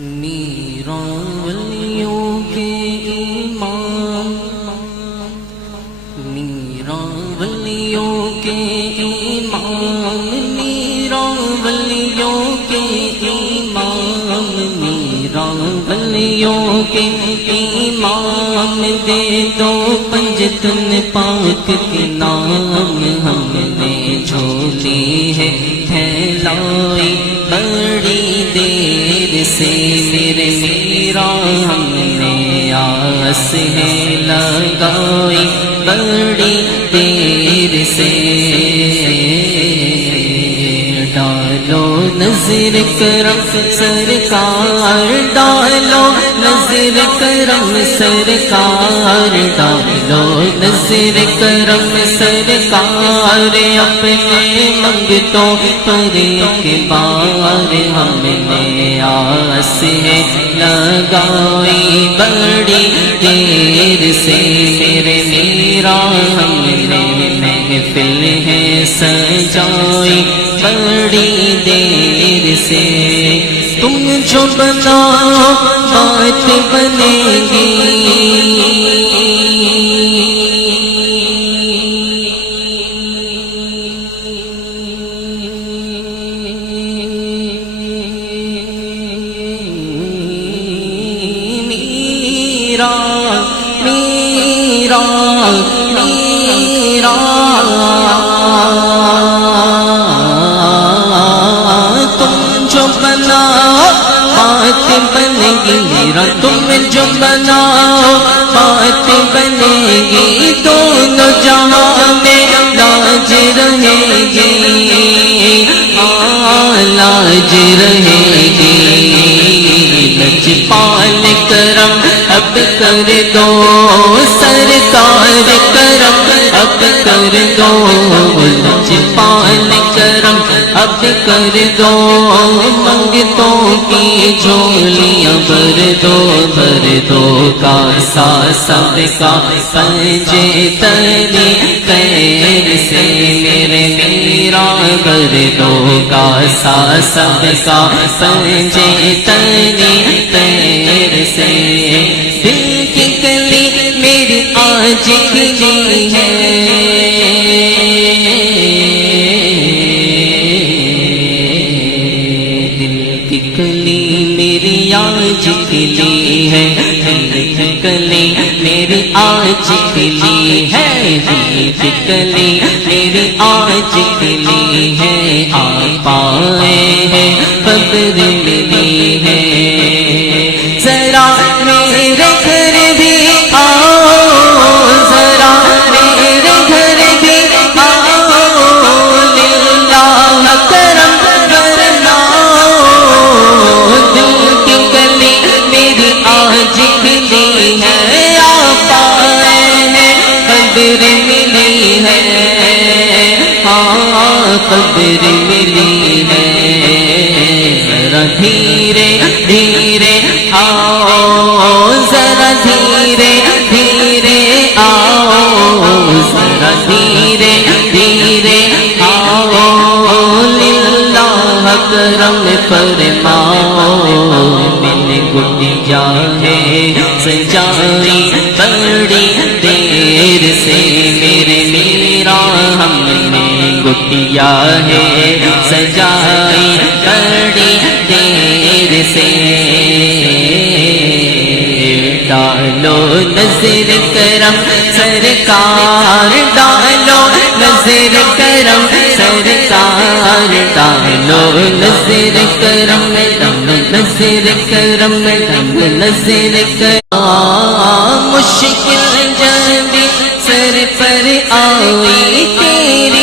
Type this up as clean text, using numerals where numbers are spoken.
میرا ولیوں کے امام، میرا ولیوں کے امام، میرا ولیوں کے امام، میرا ولیوں کے امام، دے دو پنجتن پاک کے نام، ہم نے جھولی ہے پھیلائی بڑی دیر سے میرے میرا، ہم نے آس ہے لگائی بڑی دیر سے، ڈالو نظر کرم سرکار، ڈالو نظر کرم سرکار، ڈالو نظر کرم سرکار، اپنے منگتوں پر ایک بار ہم نے آس ہے لگائی بڑی دیر سے میرے میرا، ہم نے محفل ہے سجائی بڑی دیر سے، تم جو بناؤ بات بنے گی، میرا میرا میرا تم جو بناؤ بات بنے گی، میرا تم جو بناؤ بات بنے گی، دونوں جہاں میں لاج رہے گی، لاج رہے گی، لجپال کرم اب کر دو سرکار کرم اب کر دو، لجپال کرم اب کر دو، منگتوں کی جھولیاں بھر دو کاسا سب کا پنجے تلی خیر سے میرے میرا، بھر دو کاسا سب کا پنجے تلی خیر سے، دل کی کلی میری آج کھلی ہے، دل کی کلی میری آج کھلی ہے، دل کی کلی میری آج کھلی ہے، دل کی کلی میری آج کھلی ہے، آپ آئے ہیں قدر ملی ہے، ذرا میرے گھر بھی آؤ، ذرا میرے گھر بھی آؤ، للہ کرم فرماؤ، دل کی کلی میری آج کھلی ہے، آپ آئے ہیں قدر ملی ہے، ہاں قدر ملی ہے، ذرا دھیرے دھیرے آؤ، ذرا دھیرے دھیرے آؤ، ذرا دھیرے دھیرے آؤ، للہ کرم فرماؤ، میں نے گٹیا ہے سجائی بڑی دیر سے میرے میرا، ہم نے گٹیا ہے سجائی بڑی دیر سے، ڈالو نظر کرم سرکار، ڈالو نظر کرم سرکار، ڈالو نظر کرم نظر کرم نظر کرم، مشکل جب سر پر آئی تیری